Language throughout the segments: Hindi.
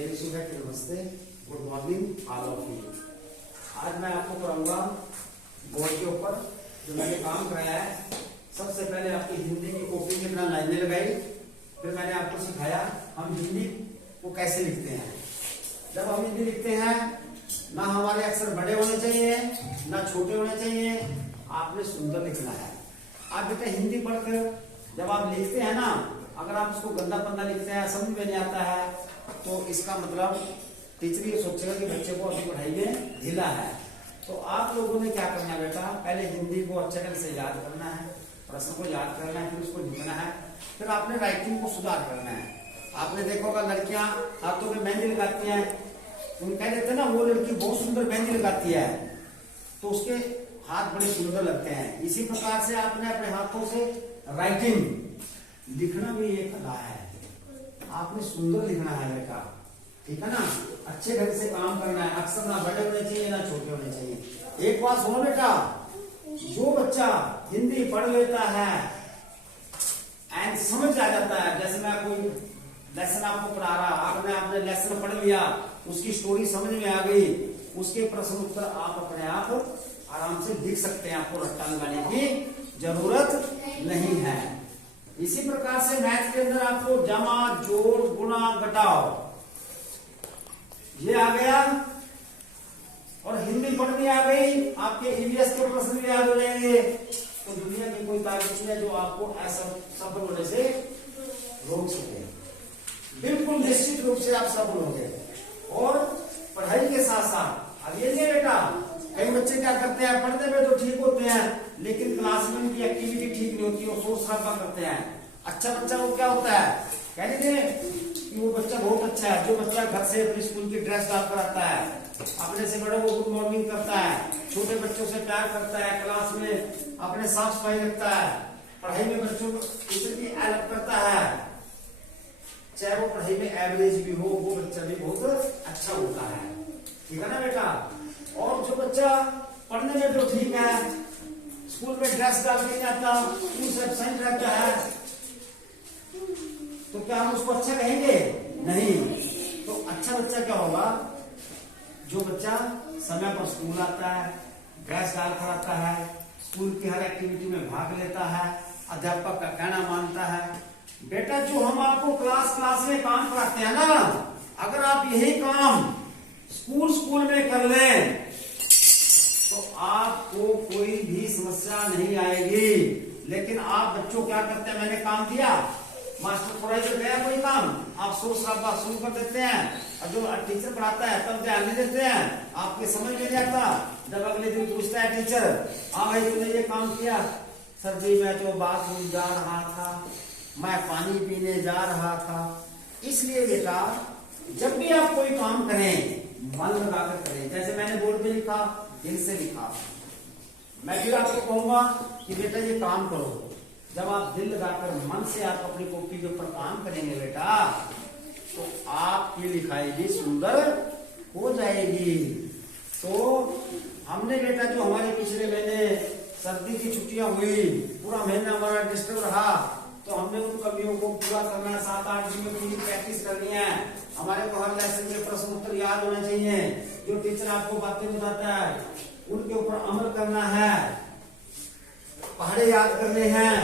मेरी सुबह की नमस्ते, good morning all of you. आज मैं आपको कराऊंगा बोर्ड के ऊपर जो मैंने काम कराया है। सबसे पहले आपकी हिंदी की कॉपी में अपना लाइनें लगाई, फिर मैंने आपको सिखाया हम हिंदी को कैसे लिखते हैं। जब हम हिंदी लिखते हैं ना हमारे अक्षर बड़े होने चाहिए ना छोटे होने चाहिए, आपने सुंदर लिखना है। आप बेटा हिंदी पढ़कर जब आप लिखते हैं ना, अगर आप उसको गंदा पंदा लिखते हैं, समझ में नहीं आता है, तो इसका मतलब टीचर ये सोचेगा कि बच्चे को अभी पढ़ाई में ढीला है। तो आप लोगों ने क्या करना है बेटा, पहले हिंदी को अच्छे ढंग से याद करना है, प्रश्न को याद करना है, फिर उसको लिखना है, फिर आपने राइटिंग को सुधार करना है। आपने देखा होगा लड़कियां हाथों में मेहंदी लगाती हैं, उन कह देते हैं ना वो लड़की बहुत सुंदर मेहंदी लगाती है, तो उसके हाथ बड़े सुंदर लगते हैं। इसी प्रकार से आपने अपने हाथों से राइटिंग लिखना भी एक कला है, आपने सुंदर लिखना है बेटा, ठीक है ना। अच्छे ढंग से काम करना है, अक्षर ना बड़े होने चाहिए ना छोटे होने चाहिए। एक बात सुनो बेटा, जो बच्चा हिंदी पढ़ लेता है एंड समझ आ जाता है, जैसे मैं कोई लेसन आपको पढ़ा रहा, आपने लेसन पढ़ लिया, उसकी स्टोरी समझ में आ गई, उसके प्रश्न उत्तर आप अपने आप आराम से लिख सकते हैं, आपको रट्टा लगाने की जरूरत नहीं है। इसी प्रकार से मैथ के अंदर आपको जमा, जोड़, गुणा, घटाओ ये आ गया, और हिंदी पढ़नी आ गई, आपके ईवीएस के प्रश्न भी याद हो जाएंगे। तो दुनिया की कोई ताकत नहीं है जो आपको ऐसा सफल होने से रोक सके। बिल्कुल निश्चित रूप से आप सफल होंगे। और पढ़ाई के साथ साथ अब ये नहीं बेटा, कई बच्चे क्या करते हैं, पढ़ने में तो ठीक होते हैं लेकिन क्लास में उनकी एक्टिविटी ठीक नहीं होती, वो शोर शराबा करते हैं। अच्छा बच्चा वो क्या होता है, कह देते कि वो बच्चा बहुत अच्छा है, जो बच्चा घर से अपनी स्कूल की ड्रेस डालकर आता है, अपने से बड़ों को गुड मॉर्निंग करता है, छोटे बच्चों से प्यार करता है, क्लास में अपने साफ सफाई रखता है, पढ़ाई में बच्चों टीचर की हेल्प करता है, चाहे वो पढ़ाई में एवरेज भी हो, वो बच्चा भी बहुत अच्छा होता है, ठीक है ना बेटा। और जो बच्चा पढ़ने में तो ठीक है, स्कूल में ड्रेस डाल के आता, एब्सेंट रहता है, तो क्या हम उसको अच्छा कहेंगे? नहीं। तो अच्छा बच्चा क्या होगा, जो बच्चा समय पर स्कूल आता है, ड्रेस डाल कर आता है, स्कूल की हर एक्टिविटी में भाग लेता है, अध्यापक का कहना मानता है। बेटा जो हम आपको क्लास में काम कराते हैं ना, अगर आप यही काम स्कूल में कर लें तो आपको कोई भी समस्या नहीं आएगी। लेकिन आप बच्चों क्या करते हैं, मैंने काम दिया, मास्टर प्रोवाइजर गया कोई काम, आप शोर शराबा शुरू कर देते हैं, और जो टीचर पढ़ाता है तब ध्यान नहीं देते हैं, आपके समझ में नहीं आता। जब अगले दिन पूछता है टीचर, हाँ भाई तुमने ये काम किया? सर जी मैं तो बाथरूम जा रहा था, मैं पानी पीने जा रहा था। इसलिए बेटा जब भी आप कोई काम करें मन लगाकर करें, जैसे मैंने बोर्ड पे लिखा, दिल से लिखा। मैं फिर आपको कहूंगा कि बेटा ये काम करो, जब आप दिल लगाकर मन से आप अपनी कॉपी के ऊपर काम करेंगे बेटा, तो आपकी लिखाई भी सुंदर हो जाएगी। तो हमने बेटा जो हमारे पिछले महीने सर्दी की छुट्टियां हुई, पूरा महीना हमारा डिस्टर्ब रहा, तो हमने उन कमियों को पूरा करना है, 7-8 दिन में पूरी प्रैक्टिस करनी है। हमारे को हर लेसन में प्रश्न उत्तर याद होने चाहिए, जो टीचर आपको बातें बताता है उनके ऊपर अमल करना है, पहाड़े याद करने हैं,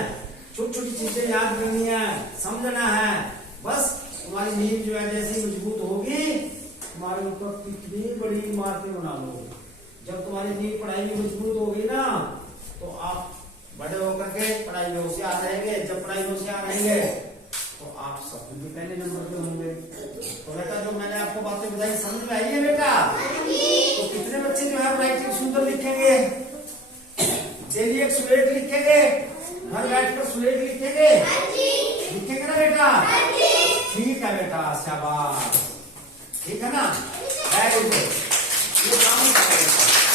छोटी छोटी चीजें याद करनी है, समझना है। बस तुम्हारी नींव जो है जैसी मजबूत होगी, तुम्हारे ऊपर कितनी बड़ी इमारतें बना लो। जब तुम्हारी नींव पढ़ाई में मजबूत होगी ना, तो आप बड़े होकर के पढ़ाई में होशियार रहेंगे। जब पढ़ाई में होशियार रहेंगे तो आप सब भी पहले नंबर पे होंगे। तो बेटा जो मैंने आपको बातें बताई समझ में आई है बेटा? तो कितने बच्चे जो है राइटिंग सुंदर लिखेंगे, डेली एक सुलेख लिखेंगे, घर बैठकर सुलेख लिखेंगे, लिखेंगे ना बेटा? ठीक है बेटा, शाबाश, ठीक है ना, वेरी गुड, ये काम करेगा।